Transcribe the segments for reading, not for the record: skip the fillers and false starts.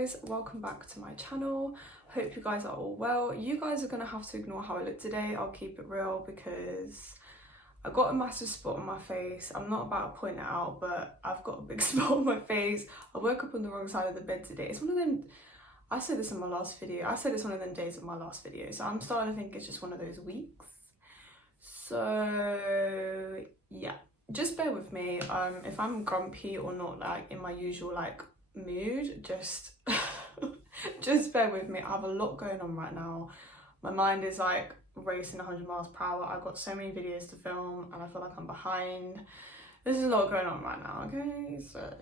guys, welcome back to my channel. Hope you guys are all well. You guys are gonna have to ignore how I look today. I'll keep it real because I got a massive spot on my face. I'm not about to point it out, but I've got a big spot on my face. I woke up on the wrong side of the bed today. It's one of them, I said this in my last video, I said it's one of them days of my last video, so I'm starting to think it's just one of those weeks. So yeah, just bear with me. If I'm grumpy or not like in my usual like mood, just just bear with me. I have a lot going on right now. My mind is like racing 100 miles per hour. I've got so many videos to film and I feel like I'm behind. There's a lot going on right now, okay? So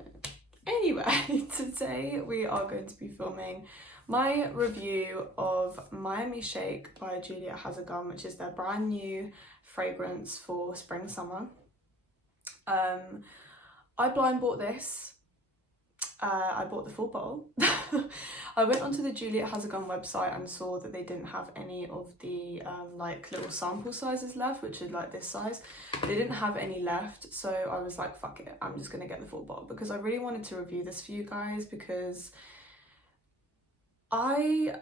anyway, today we are going to be filming my review of Miami Shake by Juliette, which is their brand new fragrance for spring summer. I blind bought this. I bought the full bottle. I went onto the Juliette website and saw that they didn't have any of the like little sample sizes left, which is like this size. They didn't have any left, so I was like, fuck it, I'm just gonna get the full bottle because I really wanted to review this for you guys because I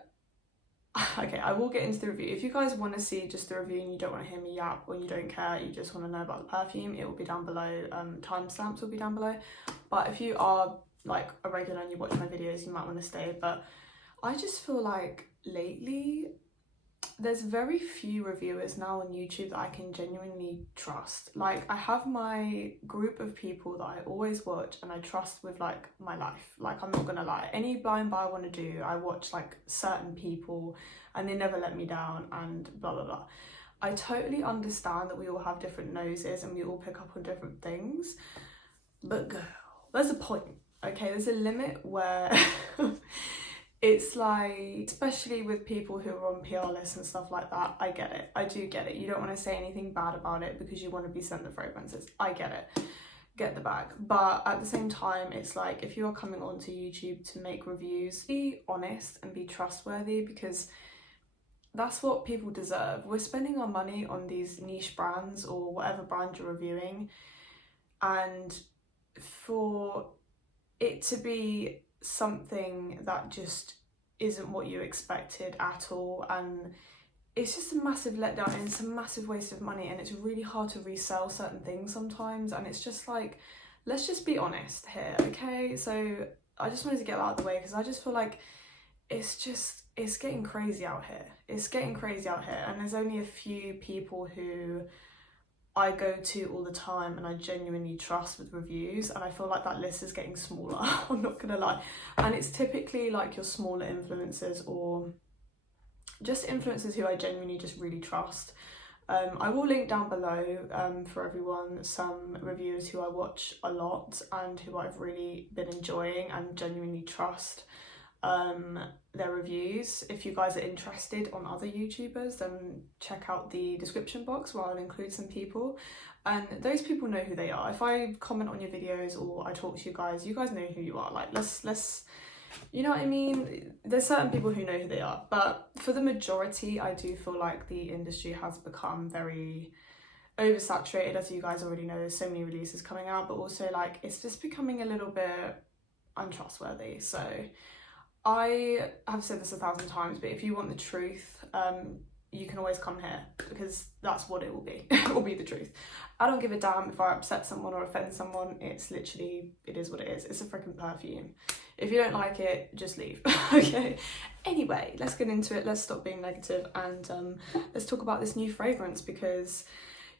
will get into the review. If you guys want to see just the review and you don't want to hear me yap or you don't care, you just want to know about the perfume, it will be down below. Timestamps will be down below. But if you are like a regular and you watch my videos, you might want to stay. But I just feel like lately there's very few reviewers now on YouTube that I can genuinely trust. Like I have my group of people that I always watch and I trust with like my life. Like I'm not gonna lie, any blind buy I want to do, I watch like certain people and they never let me down and blah blah blah. I totally understand that we all have different noses and we all pick up on different things, but girl, there's a point. Okay, there's a limit where it's like, especially with people who are on PR lists and stuff like that, I get it. I do get it. You don't want to say anything bad about it because you want to be sent the fragrances. I get it. Get the bag. But at the same time, it's like if you are coming onto YouTube to make reviews, be honest and be trustworthy because that's what people deserve. We're spending our money on these niche brands or whatever brand you're reviewing, and for it to be something that just isn't what you expected at all, and it's just a massive letdown and it's a massive waste of money, and it's really hard to resell certain things sometimes, and it's just like, let's just be honest here, okay? So I just wanted to get that out of the way because I just feel like it's getting crazy out here. It's getting crazy out here, and there's only a few people who I go to all the time and I genuinely trust with reviews, and I feel like that list is getting smaller. I'm not gonna lie. And it's typically like your smaller influencers or just influencers who I genuinely just really trust. I will link down below for everyone some reviewers who I watch a lot and who I've really been enjoying and genuinely trust their reviews. If you guys are interested on other YouTubers, then check out the description box where I'll include some people, and those people know who they are. If I comment on your videos or I talk to you guys know who you are. Like let's you know what I mean? There's certain people who know who they are, but for the majority I do feel like the industry has become very oversaturated. As you guys already know, there's so many releases coming out, but also like it's just becoming a little bit untrustworthy. So I have said this 1,000 times, but if you want the truth, you can always come here because that's what it will be. It will be the truth. I don't give a damn if I upset someone or offend someone. It's literally, it is what it is. It's a freaking perfume. If you don't like it, just leave. Okay. Anyway, let's get into it. Let's stop being negative and let's talk about this new fragrance because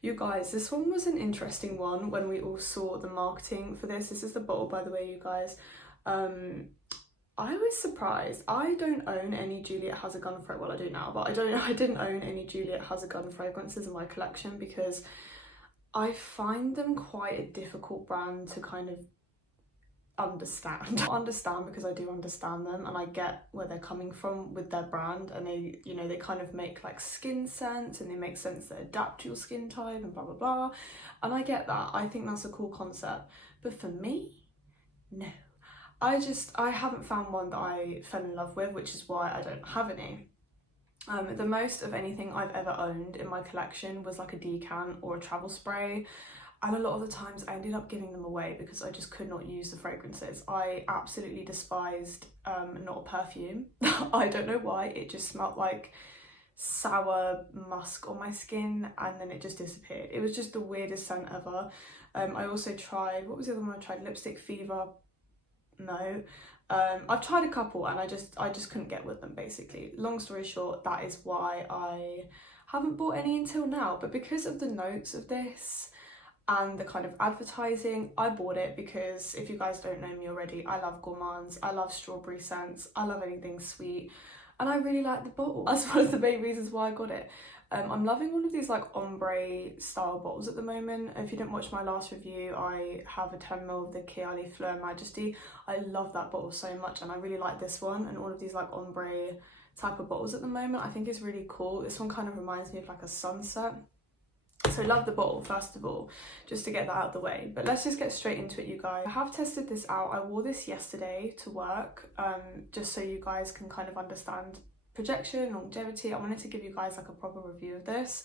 you guys, this one was an interesting one when we all saw the marketing for this. This is the bottle, by the way, you guys. I was surprised. I don't own any Juliette fragrance. Well, I do now, but I didn't own any Juliette fragrances in my collection because I find them quite a difficult brand to kind of understand. I understand because I do understand them and I get where they're coming from with their brand, and they, you know, they kind of make like skin scents and they make scents that adapt to your skin type and blah blah blah, and I get that. I think that's a cool concept, but for me, no. I haven't found one that I fell in love with, which is why I don't have any. The most of anything I've ever owned in my collection was like a decant or a travel spray. And a lot of the times I ended up giving them away because I just could not use the fragrances. I absolutely despised not a perfume. I don't know why, it just smelled like sour musk on my skin and then it just disappeared. It was just the weirdest scent ever. I also tried, what was the other one I tried? Lipstick Fever. No. I've tried a couple and I just couldn't get with them, basically. Long story short, that is why I haven't bought any until now. But because of the notes of this and the kind of advertising, I bought it because, if you guys don't know me already, I love gourmands, I love strawberry scents, I love anything sweet, and I really like the bottle. That's one of the main reasons why I got it. I'm loving all of these like ombre style bottles at the moment. If you didn't watch my last review, I have a 10ml of the Girllll Fleur Majesty. I love that bottle so much and I really like this one, and all of these like ombre type of bottles at the moment I think is really cool. This one kind of reminds me of like a sunset. So love the bottle, first of all, just to get that out of the way. But let's just get straight into it, you guys. I have tested this out. I wore this yesterday to work, just so you guys can kind of understand projection, longevity. I wanted to give you guys like a proper review of this.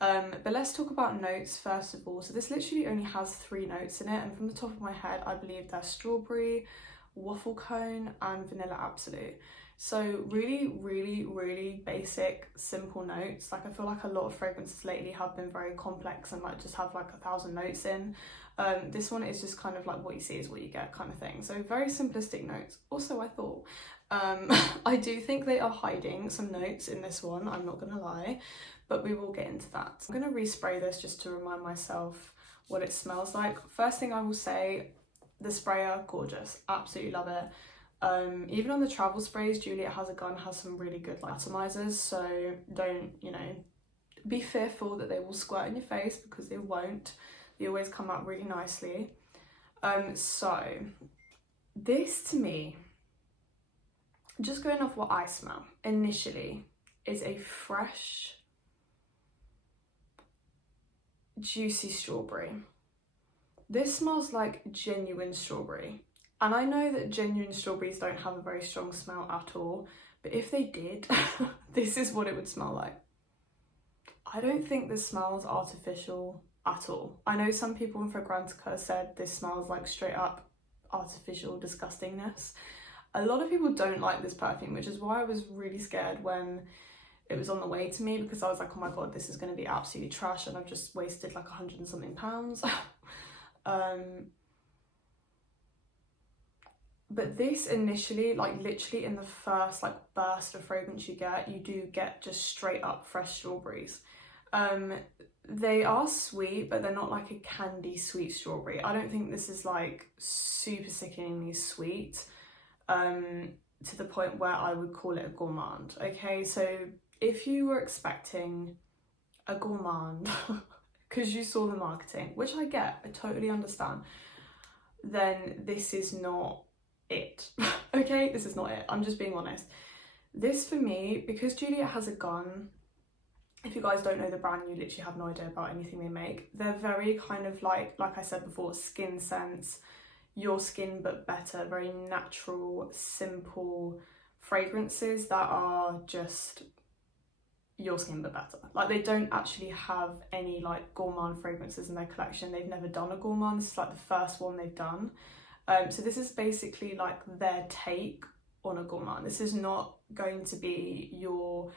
But let's talk about notes first of all. So this literally only has 3 notes in it, and from the top of my head, I believe they're strawberry, waffle cone, and vanilla absolute. So really basic, simple notes. Like I feel like a lot of fragrances lately have been very complex and like just have like 1,000 notes in. This one is just kind of like what you see is what you get kind of thing. So very simplistic notes. Also, I thought, I do think they are hiding some notes in this one, I'm not gonna lie, but we will get into that. I'm gonna respray this just to remind myself what it smells like. First thing I will say, the sprayer, gorgeous, absolutely love it. Even on the travel sprays, Juliette has some really good like atomizers, so don't, you know, be fearful that they will squirt in your face, because they won't. They always come out really nicely. So this to me, just going off what I smell initially, is a fresh, juicy strawberry. This smells like genuine strawberry. And I know that genuine strawberries don't have a very strong smell at all, but if they did, this is what it would smell like. I don't think this smells artificial at all. I know some people in Fragrantica said this smells like straight up artificial disgustingness. A lot of people don't like this perfume, which is why I was really scared when it was on the way to me, because I was like, oh my god, this is going to be absolutely trash and I've just wasted like 100 and something pounds. But this initially, like literally in the first like burst of fragrance you do get just straight up fresh strawberries. They are sweet, but they're not like a candy sweet strawberry. I don't think this is like super sickeningly sweet, to the point where I would call it a gourmand. Okay, so if you were expecting a gourmand because you saw the marketing, which I get, I totally understand, then this is not it. Okay, this is not it. I'm just being honest. This for me, because Juliette has a gun, if you guys don't know the brand, you literally have no idea about anything they make. They're very kind of like I said before, skin scents, your skin but better, very natural, simple fragrances that are just your skin but better. Like they don't actually have any like gourmand fragrances in their collection. They've never done a gourmand. This is like the first one they've done. So this is basically like their take on a gourmand. This is not going to be your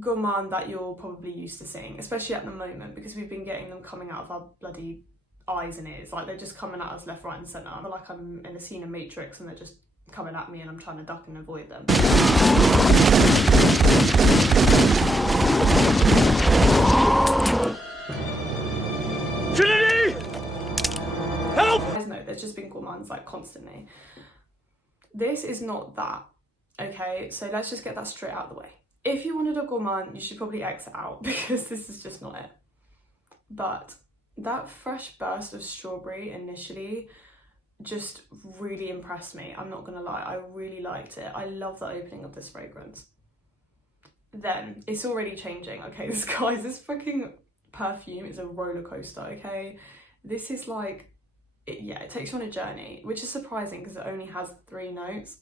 gourmand that you're probably used to seeing, especially at the moment, because we've been getting them coming out of our bloody eyes and ears. Like they're just coming at us left, right and centre. I feel like I'm in a scene of Matrix and they're just coming at me and I'm trying to duck and avoid them. Trinity! Help! Guys know there's just been gourmands like constantly. This is not that, okay? So let's just get that straight out of the way. If you wanted a gourmand, you should probably exit out, because this is just not it. But that fresh burst of strawberry initially just really impressed me. I'm not gonna lie, I really liked it. I love the opening of this fragrance. Then it's already changing, okay? This freaking perfume is a roller coaster, okay? This is like, it takes you on a journey, which is surprising because it only has 3 notes.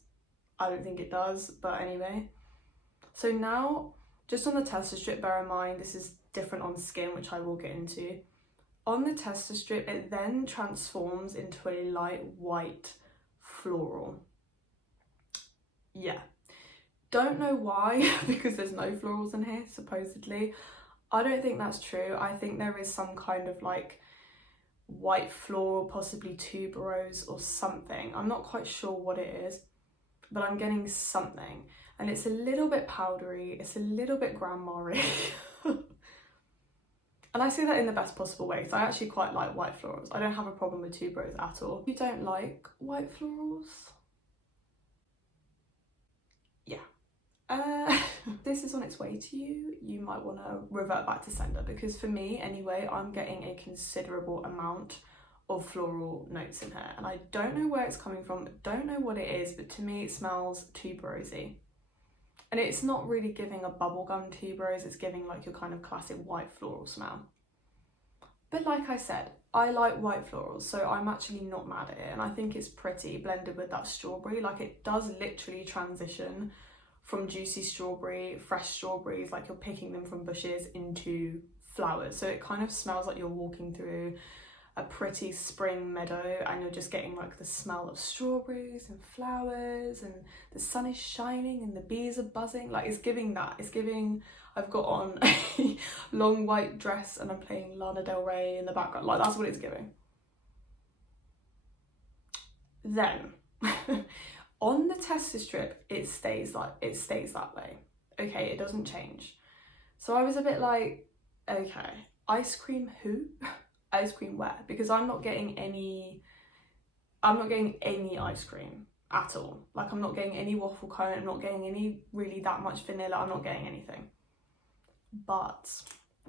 I don't think it does, but anyway. So now, just on the tester strip, bear in mind this is different on skin, which I will get into. On the tester strip, it then transforms into a light white floral. Yeah. Don't know why, because there's no florals in here, supposedly. I don't think that's true. I think there is some kind of like white floral, possibly tuberose or something. I'm not quite sure what it is, but I'm getting something. And it's a little bit powdery, it's a little bit grandma-y. And I say that in the best possible way, because I actually quite like white florals. I don't have a problem with tuberose at all. If you don't like white florals, yeah. This is on its way to you. You might want to revert back to sender, because for me anyway, I'm getting a considerable amount of floral notes in here, and I don't know where it's coming from, don't know what it is, but to me it smells tuberosy. And it's not really giving a bubblegum tuberose, it's giving like your kind of classic white floral smell. But like I said, I like white florals, so I'm actually not mad at it, and I think it's pretty blended with that strawberry. Like, it does literally transition from juicy strawberry, fresh strawberries, like you're picking them from bushes, into flowers. So it kind of smells like you're walking through a pretty spring meadow and you're just getting like the smell of strawberries and flowers, and the sun is shining and the bees are buzzing. Like, it's giving that. It's giving, I've got on a long white dress and I'm playing Lana Del Rey in the background. Like, that's what it's giving. Then on the tester strip, it stays that way. Okay, it doesn't change. So I was a bit like, okay, ice cream who? Ice cream where? Because I'm not getting any ice cream at all. Like, I'm not getting any waffle cone, I'm not getting any really that much vanilla, I'm not getting anything. But,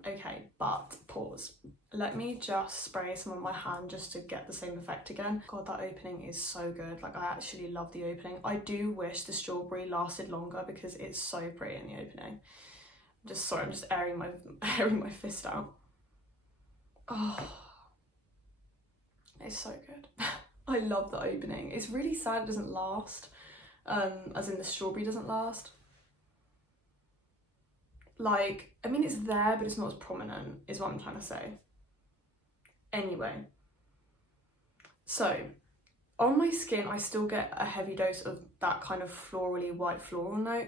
okay, but pause. Let me just spray some on my hand just to get the same effect again. God, that opening is so good. Like, I actually love the opening. I do wish the strawberry lasted longer because it's so pretty in the opening. I'm just airing my fist out. Oh, it's so good. I love the opening. It's really sad it doesn't last, as in the strawberry doesn't last. Like, I mean, it's there, but it's not as prominent, is what I'm trying to say. Anyway, so on my skin, I still get a heavy dose of that kind of florally white floral note,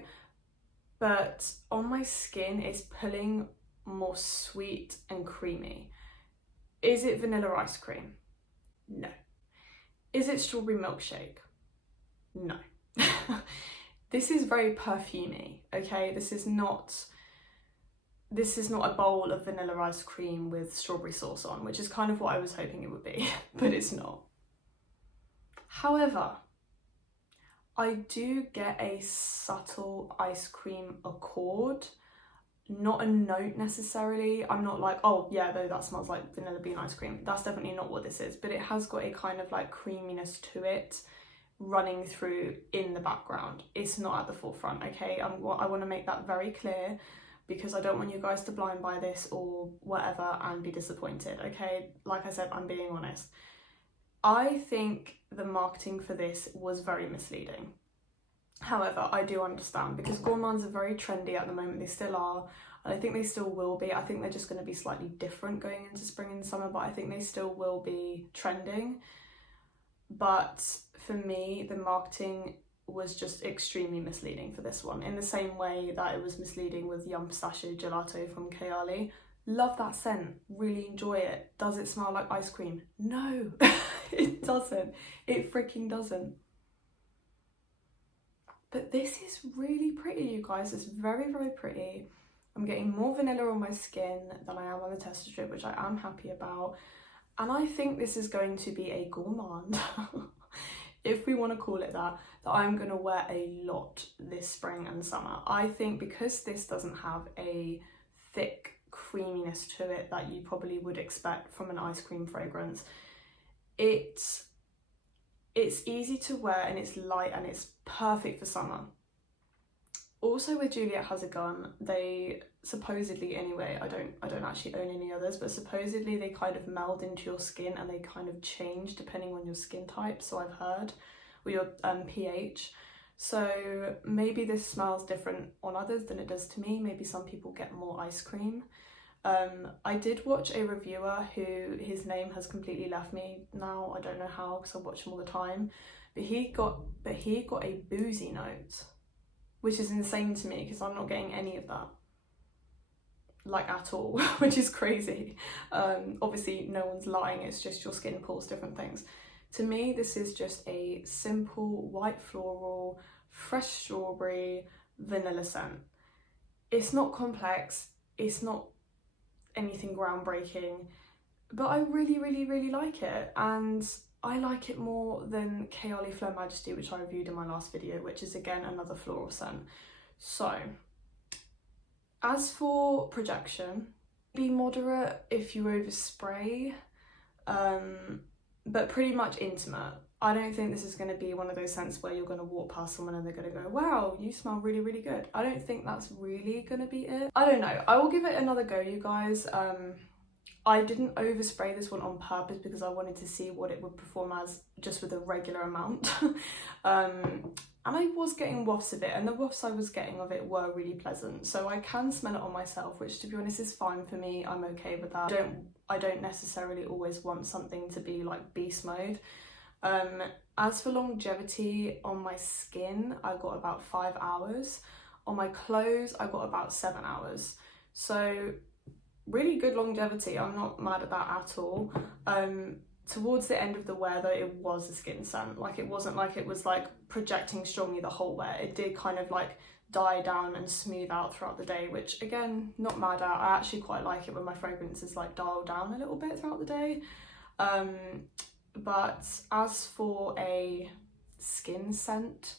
but on my skin, it's pulling more sweet and creamy. Is it vanilla ice cream? No. Is it strawberry milkshake? No. This is very perfumey, okay? This is not a bowl of vanilla ice cream with strawberry sauce on, which is kind of what I was hoping it would be, but it's not. However, I do get a subtle ice cream accord, not a note necessarily. I'm not like, oh yeah, though that smells like vanilla bean ice cream. That's definitely not what this is, but it has got a kind of like creaminess to it running through in the background. It's not at the forefront, okay? I want to make that very clear, because I don't want you guys to blind buy this or whatever and be disappointed, okay? Like I said, I'm being honest. I think the marketing for this was very misleading. However, I do understand, because gourmands are very trendy at the moment. They still are, and I think they still will be. I think they're just going to be slightly different going into spring and summer, but I think they still will be trending. But for me, the marketing was just extremely misleading for this one, in the same way that it was misleading with Yum Pistachio Gelato from Girllll. Love that scent, really enjoy it. Does it smell like ice cream? No, it doesn't. It freaking doesn't. But this is really pretty, you guys. It's very, very pretty. I'm getting more vanilla on my skin than I am on the tester strip, which I am happy about. And I think this is going to be a gourmand, if we want to call it that I'm going to wear a lot this spring and summer. I think because this doesn't have a thick creaminess to it that you probably would expect from an ice cream fragrance, it's easy to wear and it's light and it's perfect for summer. Also with Juliette Has a Gun, they supposedly, anyway, I don't actually own any others, but supposedly they kind of meld into your skin and they kind of change depending on your skin type, so I've heard, or your pH. So maybe this smells different on others than it does to me. Maybe some people get more ice cream. I did watch a reviewer who, his name has completely left me now, I don't know how because I watch him all the time, but he got a boozy note, which is insane to me because I'm not getting any of that, like at all, which is crazy. Obviously no one's lying, it's just your skin pulls different things. To me, this is just a simple white floral, fresh strawberry, vanilla scent. It's not complex, it's not anything groundbreaking, but I really, really, really like it, and I like it more than Girllll Fleur Majesty, which I reviewed in my last video, which is again another floral scent. So, as for projection, be moderate if you overspray, but pretty much intimate. I don't think this is going to be one of those scents where you're going to walk past someone and they're going to go, wow, you smell really, really good. I don't think that's really going to be it. I don't know. I will give it another go, you guys. I didn't overspray this one on purpose because I wanted to see what it would perform as just with a regular amount. And I was getting wafts of it, and the wafts I was getting of it were really pleasant. So I can smell it on myself, which to be honest is fine for me. I'm okay with that. I don't necessarily always want something to be like beast mode. As for longevity on my skin, I got about 5 hours. On my clothes, I got about 7 hours. So really good longevity. I'm not mad at that at all. Towards the end of the wear though, it was a skin scent. Like it wasn't like it was like projecting strongly the whole wear. It did kind of like die down and smooth out throughout the day, which again, not mad at. I actually quite like it when my fragrances like dial down a little bit throughout the day. But as for a skin scent,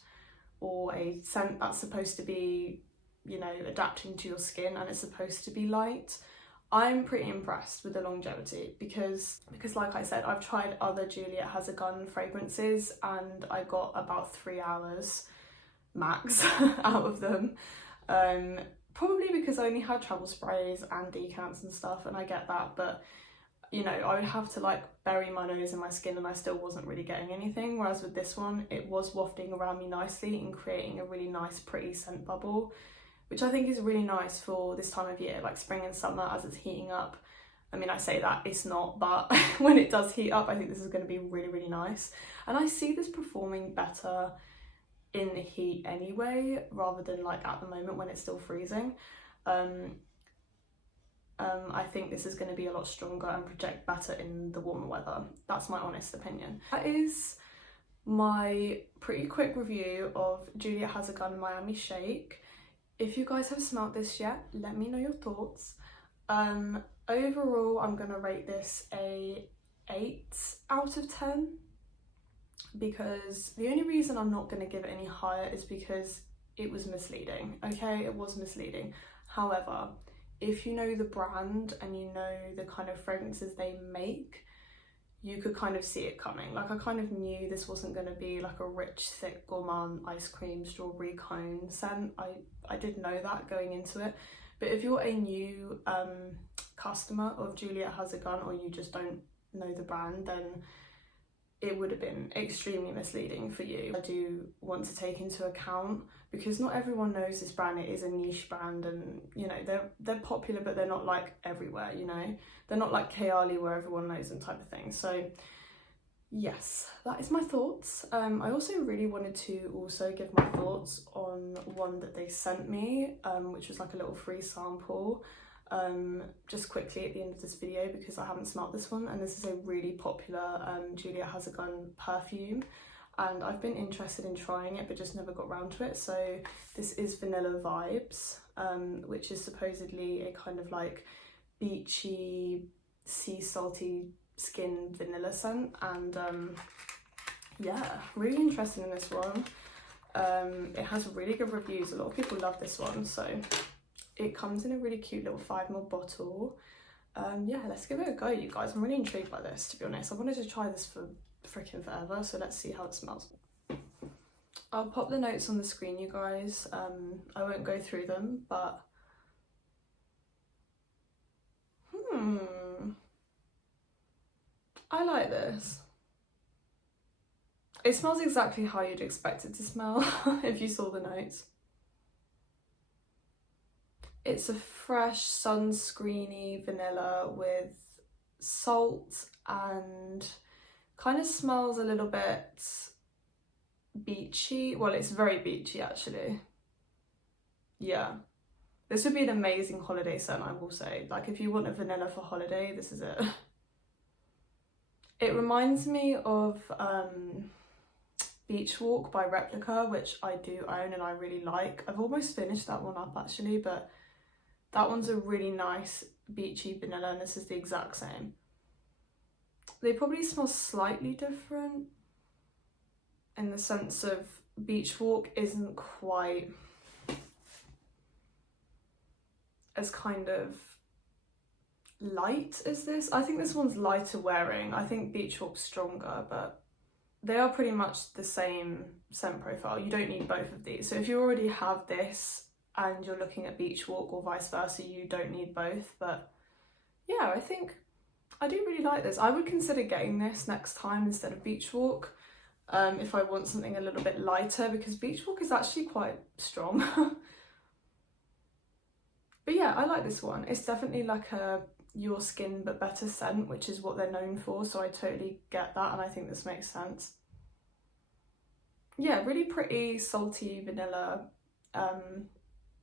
or a scent that's supposed to be, you know, adapting to your skin and it's supposed to be light, I'm pretty impressed with the longevity because like I said, I've tried other Juliette Has a Gun fragrances and I got about 3 hours max out of them. Probably because I only had travel sprays and decants and stuff, and I get that, but you know, I would have to like bury my nose in my skin and I still wasn't really getting anything, whereas with this one, it was wafting around me nicely and creating a really nice, pretty scent bubble, which I think is really nice for this time of year, like spring and summer as it's heating up. I mean, I say that, it's not, but when it does heat up, I think this is going to be really, really nice. And I see this performing better in the heat anyway, rather than like at the moment when it's still freezing. I think this is going to be a lot stronger and project better in the warmer weather. That's my honest opinion. That is my pretty quick review of Juliette Has a Gun Miami Shake. If you guys have smelt this yet, let me know your thoughts. Overall, I'm going to rate this a 8 out of 10 because the only reason I'm not going to give it any higher is because it was misleading, okay? It was misleading. However, if you know the brand and you know the kind of fragrances they make, you could kind of see it coming. Like I kind of knew this wasn't going to be like a rich, thick gourmand ice cream strawberry cone scent. I did know that going into it. But if you're a new customer of Juliette Has a Gun, or you just don't know the brand, then it would have been extremely misleading for you. I do want to take into account, because not everyone knows this brand. It is a niche brand, and you know, they're popular, but they're not like everywhere, you know, they're not like Girllll where everyone knows them type of thing. So yes, that is my thoughts. I also really wanted to also give my thoughts on one that they sent me, which was like a little free sample, just quickly at the end of this video, because I haven't smelt this one, and this is a really popular Juliette Has a Gun perfume, and I've been interested in trying it but just never got around to it. So this is Vanilla Vibes, which is supposedly a kind of like beachy, sea salty skin vanilla scent, and yeah, really interested in this one. It has really good reviews. A lot of people love this one, so it comes in a really cute little 5ml bottle. Yeah, let's give it a go, you guys. I'm really intrigued by this, to be honest. I wanted to try this for freaking forever, so let's see how it smells. I'll pop the notes on the screen, you guys. I won't go through them, but I like this. It smells exactly how you'd expect it to smell if you saw the notes. It's a fresh sunscreeny vanilla with salt and kind of smells a little bit beachy. Well, it's very beachy actually. Yeah, this would be an amazing holiday scent, I will say. Like if you want a vanilla for holiday, this is it. It reminds me of Beach Walk by Replica, which I do own and I really like. I've almost finished that one up actually, but that one's a really nice beachy vanilla and this is the exact same. They probably smell slightly different in the sense of Beach Walk isn't quite as kind of light as this. I think this one's lighter wearing. I think Beach Walk's stronger, but they are pretty much the same scent profile. You don't need both of these. So if you already have this and you're looking at Beach Walk or vice versa, you don't need both. But yeah, I think I do really like this. I would consider getting this next time instead of Beach Walk if I want something a little bit lighter, because Beach Walk is actually quite strong. But yeah, I like this one. It's definitely like a your skin but better scent, which is what they're known for, so I totally get that and I think this makes sense. Yeah, really pretty salty vanilla,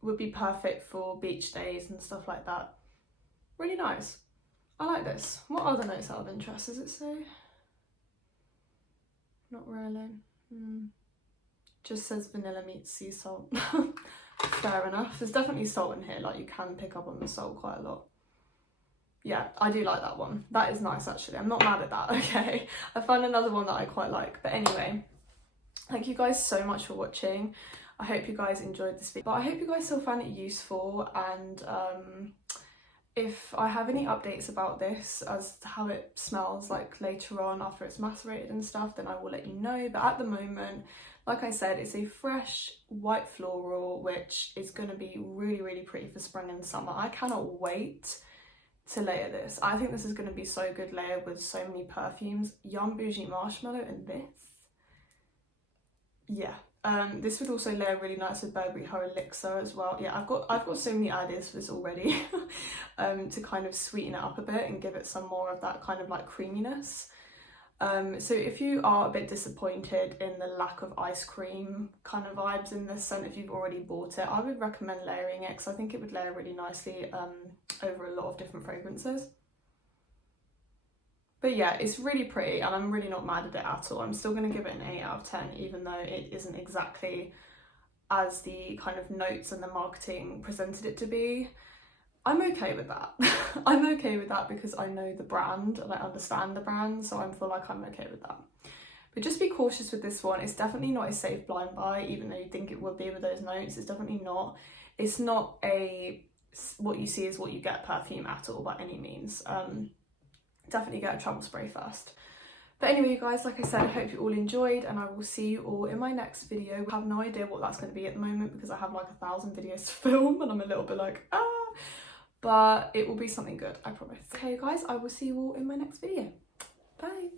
would be perfect for beach days and stuff like that. Really nice. I like this. What other notes out of interest does it say? Not really. Just says vanilla meets sea salt. Fair enough. There's definitely salt in here, like you can pick up on the salt quite a lot. Yeah, I do like that one. That is nice actually. I'm not mad at that, okay? I found another one that I quite like. But anyway, thank you guys so much for watching. I hope you guys enjoyed this video. But I hope you guys still found it useful, and if I have any updates about this as to how it smells like later on after it's macerated and stuff, then I will let you know. But at the moment, like I said, it's a fresh white floral, which is going to be really, really pretty for spring and summer. I cannot wait to layer this. I think this is going to be so good layered with so many perfumes. Yum Bougie Marshmallow and this. Yeah. This would also layer really nice with Burberry Her Elixir as well. Yeah, I've got so many ideas for this already to kind of sweeten it up a bit and give it some more of that kind of like creaminess. So if you are a bit disappointed in the lack of ice cream kind of vibes in this scent, if you've already bought it, I would recommend layering it because I think it would layer really nicely over a lot of different fragrances. But yeah, it's really pretty and I'm really not mad at it at all. I'm still going to give it an 8 out of 10, even though it isn't exactly as the kind of notes and the marketing presented it to be. I'm okay with that. I'm okay with that because I know the brand and I understand the brand, so I feel like I'm okay with that. But just be cautious with this one. It's definitely not a safe blind buy, even though you think it would be with those notes. It's definitely not. It's not a what you see is what you get perfume at all by any means. Definitely get a travel spray first. But anyway, you guys, like I said, I hope you all enjoyed and I will see you all in my next video. I have no idea what that's going to be at the moment because I have like 1,000 videos to film and I'm a little bit like, but it will be something good, I promise. Okay, guys, I will see you all in my next video. Bye.